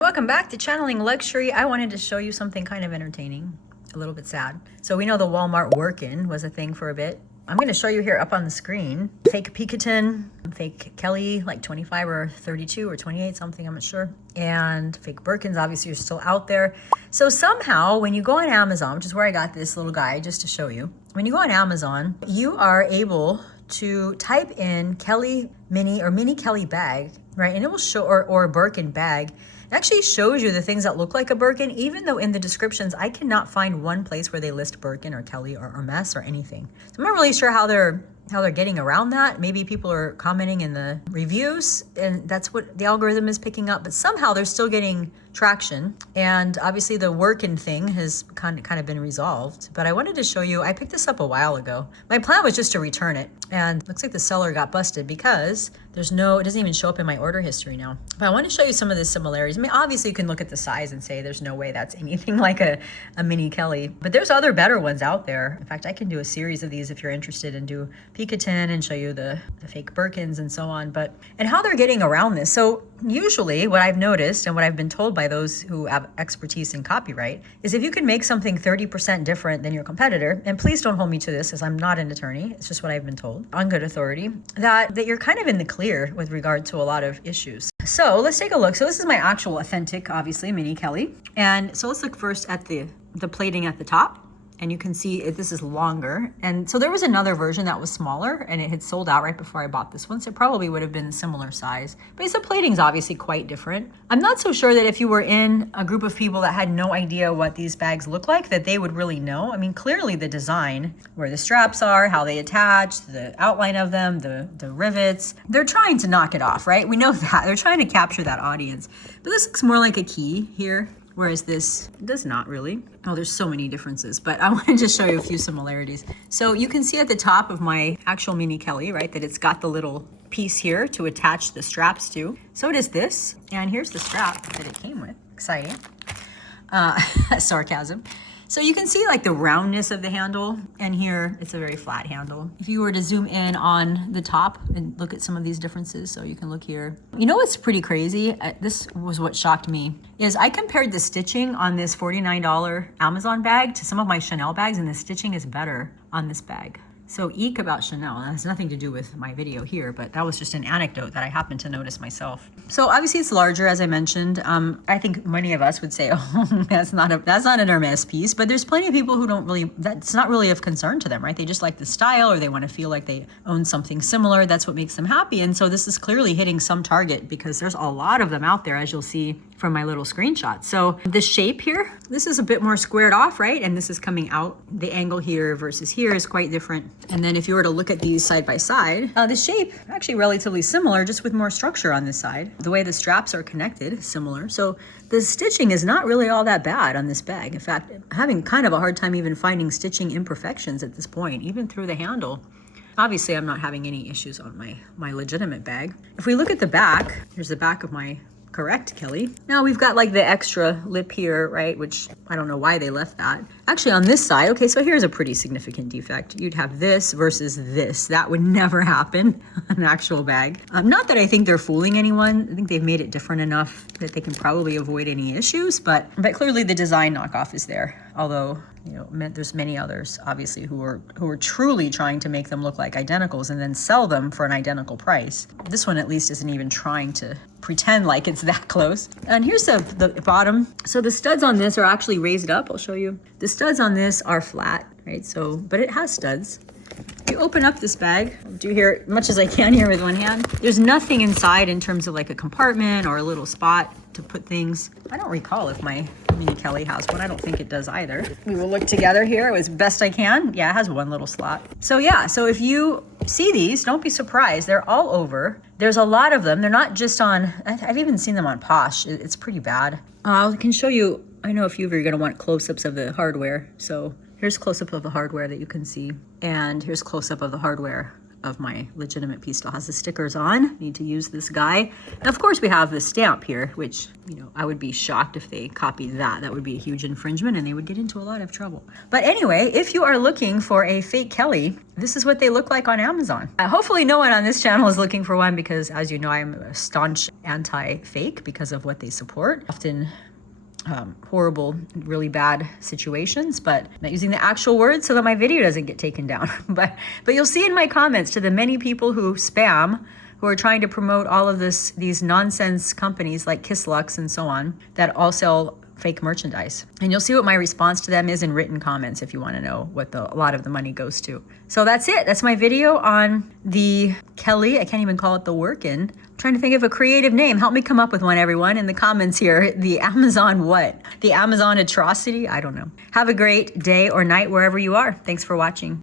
Welcome back to Channeling Luxury. I wanted to show you something kind of entertaining, a little bit sad. So we know the Walmart Wirkin was a thing for a bit. I'm going to show you here up on the screen, fake Picotin, fake Kelly, like 25 or 32 or 28 something, I'm not sure. And fake Birkins obviously are still out there. So somehow when you go on Amazon, which is where I got this little guy just to show you. When you go on Amazon, you are able to type in Kelly mini or mini Kelly bag, right? And it will show, or Birkin bag. It actually shows you the things that look like a Birkin, even though in the descriptions, I cannot find one place where they list Birkin or Kelly or Hermes or anything. So I'm not really sure how they're getting around that. Maybe people are commenting in the reviews and that's what the algorithm is picking up, but somehow they're still getting traction. And obviously the Wirkin thing has kind of been resolved, but I wanted to show you, I picked this up a while ago. My plan was just to return it, and looks like the seller got busted because it doesn't even show up in my order history now. But I want to show you some of the similarities. I mean, obviously you can look at the size and say there's no way that's anything like a mini Kelly, but there's other better ones out there. In fact, I can do a series of these if you're interested and do Picotin and show you the fake Birkins and so on, and how they're getting around this. So usually what I've noticed and what I've been told by those who have expertise in copyright is if you can make something 30% different than your competitor, and please don't hold me to this because I'm not an attorney, it's just what I've been told on good authority, that you're kind of in the clear with regard to a lot of issues. So let's take a look. So this is my actual authentic, obviously, mini Kelly. And so let's look first at the plating at the top. And you can see this is longer. And so there was another version that was smaller and it had sold out right before I bought this one. So it probably would have been similar size, but the plating is obviously quite different. I'm not so sure that if you were in a group of people that had no idea what these bags look like, that they would really know. I mean, clearly the design, where the straps are, how they attach, the outline of them, the rivets, they're trying to knock it off, right? We know that. They're trying to capture that audience. But this looks more like a key here, whereas this does not really. Oh, there's so many differences, but I want to just show you a few similarities. So you can see at the top of my actual mini Kelly, right, that it's got the little piece here to attach the straps to. So does this, and here's the strap that it came with. Exciting. Sarcasm. So you can see like the roundness of the handle, and here it's a very flat handle. If you were to zoom in on the top and look at some of these differences, so you can look here. You know what's pretty crazy? This was what shocked me, is I compared the stitching on this $49 Amazon bag to some of my Chanel bags, and the stitching is better on this bag. So eek about Chanel. That has nothing to do with my video here, but that was just an anecdote that I happened to notice myself. So obviously it's larger, as I mentioned. I think many of us would say, oh, that's not an Hermes piece, but there's plenty of people who that's not really of concern to them, right? They just like the style, or they want to feel like they own something similar. That's what makes them happy. And so this is clearly hitting some target because there's a lot of them out there, as you'll see from my little screenshot. So the shape here, this is a bit more squared off, right? And this is coming out. The angle here versus here is quite different. And then if you were to look at these side by side, the shape actually relatively similar, just with more structure on this side. The way the straps are connected is similar. So the stitching is not really all that bad on this bag. In fact, I'm having kind of a hard time even finding stitching imperfections at this point, even through the handle. Obviously, I'm not having any issues on my legitimate bag. If we look at the back, here's the back of my correct Kelly. Now we've got like the extra lip here, right? Which I don't know why they left that. Actually on this side, okay, so here's a pretty significant defect. You'd have this versus this. That would never happen on an actual bag. Not that I think they're fooling anyone. I think they've made it different enough that they can probably avoid any issues, but clearly the design knockoff is there. Although, you know, there's many others obviously who are truly trying to make them look like identicals and then sell them for an identical price. This one at least isn't even trying to pretend like it's that close. And here's the bottom. So the studs on this are actually raised up. I'll show you. The studs on this are flat, right? So, but it has studs. If you open up this bag, I'll do here as much as I can here with one hand. There's nothing inside in terms of like a compartment or a little spot to put things. I don't recall if my mini Kelly has one. I don't think it does either. We will look together here as best I can. Yeah, it has one little slot. So yeah, so if you see these, don't be surprised. They're all over. There's a lot of them. They're not just on, I've even seen them on Posh. It's pretty bad. I can show you, I know a few of you are gonna want close-ups of the hardware. So here's close-up of the hardware that you can see. And here's close-up of the hardware of my legitimate piece still has the stickers on. Need to use this guy. And of course we have the stamp here, which, you know, I would be shocked if they copied that. That would be a huge infringement and they would get into a lot of trouble. But anyway, if you are looking for a fake Kelly, this is what they look like on Amazon. Hopefully no one on this channel is looking for one because, as you know, I'm a staunch anti-fake because of what they support. Often horrible, really bad situations, but I'm not using the actual words so that my video doesn't get taken down. But you'll see in my comments, to the many people who spam, who are trying to promote all of these nonsense companies like Kisslux and so on that all sell fake merchandise. And you'll see what my response to them is in written comments if you want to know what a lot of the money goes to. So that's it. That's my video on the Kelly. I can't even call it the Wirkin. I'm trying to think of a creative name. Help me come up with one, everyone, in the comments here. The Amazon what? The Amazon atrocity? I don't know. Have a great day or night wherever you are. Thanks for watching.